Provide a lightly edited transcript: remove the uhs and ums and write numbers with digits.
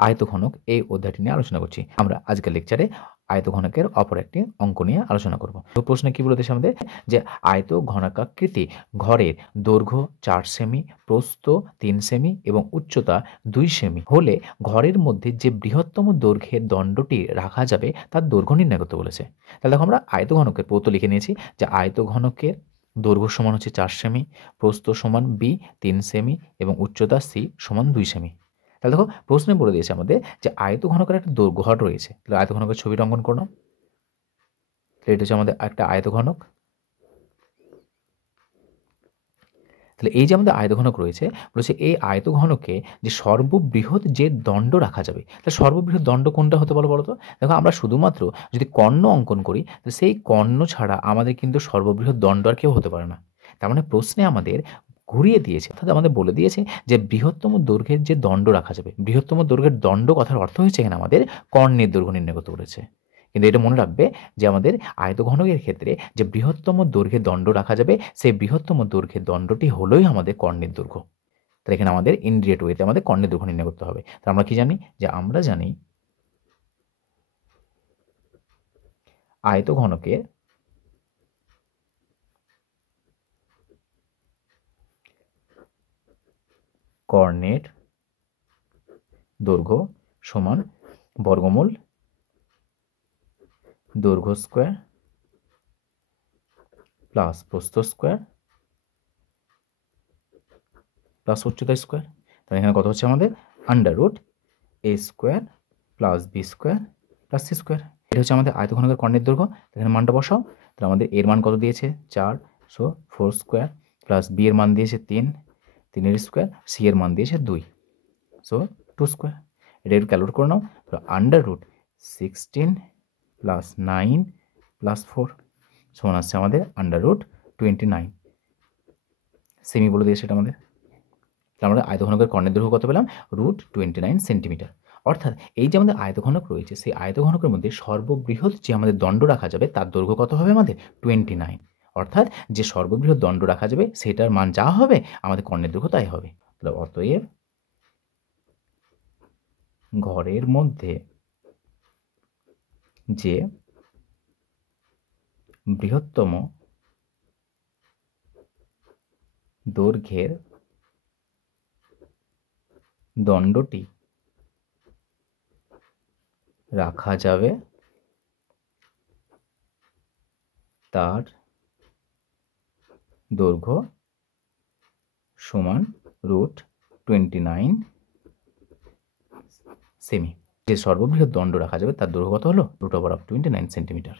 আয়তঘনক এই অধ্যায়টি নিয়ে আলোচনা করছি। আমরা আজকের লেকচারে আয়তঘনকের অপর একটি অঙ্ক নিয়ে আলোচনা করব। তো প্রশ্নে কি বলেছে আমাদের যে আয়তঘনকাকৃতি ঘরের দৈর্ঘ্য 4 সেমি, প্রস্থ 3 সেমি এবং উচ্চতা 2 সেমি হলে ঘরের মধ্যে যে বৃহত্তম দৈর্ঘ্যের দণ্ডটি রাখা যাবে তার দৈর্ঘ্য নির্ণয় করতে বলেছে। তাহলে দেখো আমরা আয়তঘনকের প্রথম লিখে নিয়েছি যে আয়তঘনকের দৈর্ঘ্য সমান হচ্ছে 4 সেমি, প্রস্থ সমান b 3 সেমি এবং উচ্চতা c সমান 2 সেমি। তাহলে দেখো প্রশ্নে বলে দিয়েছে আমাদের যে আয়তঘনকের একটা ঘর রয়েছে। তাহলে আয়তঘনকের ছবিটা অঙ্কন করলাম। এটা হচ্ছে আমাদের একটা আয়তঘনক। তাহলে এই যে আমাদের আয়তঘনক রয়েছে, বলেছে এই আয়তঘনকে যে সর্ববৃহৎ যে দণ্ড রাখা যাবে, তাহলে সর্ববৃহৎ দণ্ড কোনটা হতে পারে বলো তো? দেখো আমরা শুধুমাত্র যদি কর্ণ অঙ্কন করি, তো সেই কর্ণ ছাড়া আমাদের কিন্তু সর্ববৃহৎ দণ্ড আর কেউ হতে পারে না। তার মানে প্রশ্নে আমাদের ঘুরিয়ে দিয়েছে, অর্থাৎ আমাদের বলে দিয়েছে যে বৃহত্তম দৈর্ঘ্যের যে দণ্ড রাখা যাবে, বৃহত্তম দৈর্ঘ্যের দণ্ড কথার অর্থ হচ্ছে এখানে আমাদের কর্ণের দৈর্ঘ্য নির্ণয় করতে বলেছে। কিন্তু এটা মনে রাখবে যে আমাদের আয়তঘনকের ক্ষেত্রে যে বৃহত্তম দৈর্ঘ্যের দণ্ড রাখা যাবে, সেই বৃহত্তম দৈর্ঘ্যের দণ্ডটি হলোই আমাদের কর্ণের দৈর্ঘ্য। তাহলে এখানে আমাদের ইনডিরেক্ট ওয়েতে আমাদের কর্ণের দৈর্ঘ্য নির্ণয় করতে হবে। তো আমরা কি জানি যে আমরা জানি আয়তঘনকের কর্ণের দৈর্ঘ্য সমান বর্গমূল দৈর্ঘ্য স্কোয়ার প্লাস প্রস্থ স্কোয়ার প্লাস উচ্চতা স্কোয়ার। তাহলে এখানে কত হচ্ছে আমাদের under root A square plus B square plus C square. এটা হচ্ছে আমাদের আয়তঘনকের কর্ণের দৈর্ঘ্য। এখানে মানটা বসাও। তাহলে আমাদের এর মান কত দিয়েছে 4, সো 4 স্কোয়ার প্লাস বি এর মান দিয়েছে 3, 3 স্কোয়ার, সি এর মান দিয়েছে 2, সো 2 স্কোয়ার। এটা একটু ক্যালকুলেট করে নাও। আন্ডার রুট 16 প্লাস 9 প্লাস 4 সমান আসছে আমাদের আন্ডার রুট 29 সেমি বলে দিয়েছে এটা আমাদের। আমরা আয়তঘনকের কর্ণের দৈর্ঘ্য কত পেলাম? √29 সেন্টিমিটার। অর্থাৎ এই যে আমাদের আয়তঘনক রয়েছে, সেই আয়তঘনকের মধ্যে সর্ববৃহৎ যে আমাদের দণ্ড রাখা যাবে তার দৈর্ঘ্য কত হবে আমাদের? 29। অর্থাৎ যে সর্ববৃহৎ দণ্ড রাখা যাবে সেটার মান যা হবে আমাদের কর্ণের দৈর্ঘ্য তাই হবে। তাহলে অতএব ঘরের মধ্যে যে বৃহত্তম দৈর্ঘ্যের দণ্ডটি রাখা যাবে তার দৈর্ঘ্য সমান √29 সেমি। যে সর্ববৃহৎ দণ্ড রাখা যাবে তার দৈর্ঘ্য কত হলো? √29 সেন্টিমিটার।